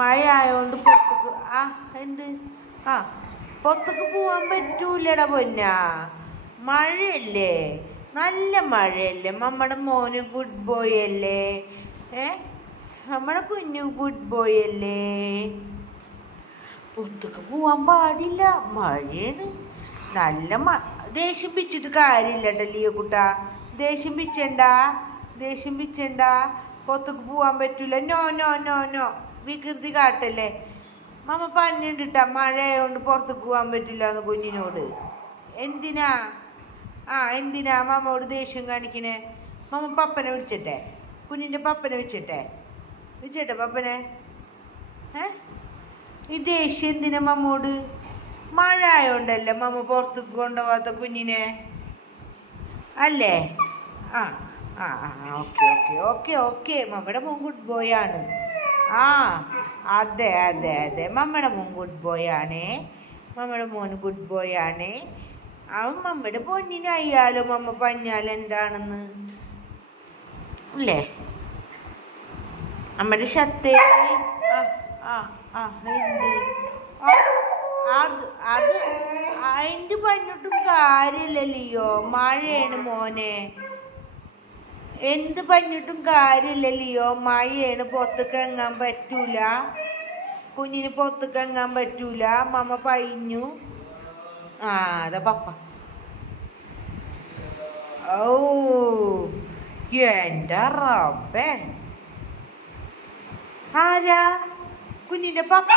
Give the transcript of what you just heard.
മഴ ആയോണ്ട് പുറത്തേക്ക് എന്ത് ആ പുറത്തേക്ക് പോവാൻ പറ്റൂലടാ പൊന്നാ. മഴയല്ലേ, നല്ല മഴയല്ലേ. നമ്മുടെ മോന് ഗുഡ് ബോയ് അല്ലേ? നമ്മുടെ കുഞ്ഞു ഗുഡ് ബോയ് അല്ലേ? പുറത്തേക്ക് പോവാൻ പാടില്ല, മഴയാണ്. നല്ല ദേഷ്യം പിച്ചിട്ട് കാര്യമില്ല ലിയോ കുട്ടാ. ദേഷ്യം പിച്ചണ്ട. പുറത്തേക്ക് പോവാൻ പറ്റൂല. നോ നോ നോ നോ, വികൃതി കാട്ടല്ലേ. മമ്മ പറഞ്ഞിട്ടാ മഴ ആയതുകൊണ്ട് പുറത്തേക്ക് പോകാൻ പറ്റില്ല എന്ന് കുഞ്ഞിനോട്. എന്തിനാ എന്തിനാ മമ്മോട് ദേഷ്യം കാണിക്കണേ? മമ്മ പപ്പനെ വിളിച്ചിട്ടെ, കുഞ്ഞിൻ്റെ പപ്പനെ വിളിച്ചിട്ടെ പപ്പനെ. ഈ ദേഷ്യം എന്തിനാ മമ്മോട്? മഴ ആയോണ്ടല്ലേ മമ്മ പുറത്തേക്ക് കൊണ്ടുപോകാത്ത കുഞ്ഞിനെ അല്ലേ? ഓക്കെ ഓക്കെ ഓക്കെ ഓക്കെ മമ്മയുടെ മോൻ ഗുഡ് ബോയ് ആണ്. അതെ അതെ അതെ, മമ്മയുടെ മോൻ ഗുഡ് ബോയ് ആണേ. മമ്മയുടെ മോൻ ഗുഡ് ബോയ് ആണേ. അവൻ മമ്മയുടെ പൊന്നിനയ്യാലോ മമ്മ പറഞ്ഞാൽ എന്താണെന്ന് അല്ലേ? നമ്മുടെ ഷത്തേ അത് അതിൻ്റെ പറഞ്ഞിട്ടും കാര്യമില്ലല്ലോ. മഴയാണ് മോനെ, എന്ത് പറഞ്ഞിട്ടും കാര്യമില്ലല്ലോ. മഴയാണ്, പുറത്തേക്ക് ഇറങ്ങാൻ പറ്റൂല. കുഞ്ഞിന് പുറത്തേക്ക് ഇറങ്ങാൻ പറ്റൂല. മമ്മ പറഞ്ഞു. അതാ പപ്പ. ഓ എൻ്റെ റബ്ബേ, ആരാ? കുഞ്ഞിൻ്റെ പപ്പ.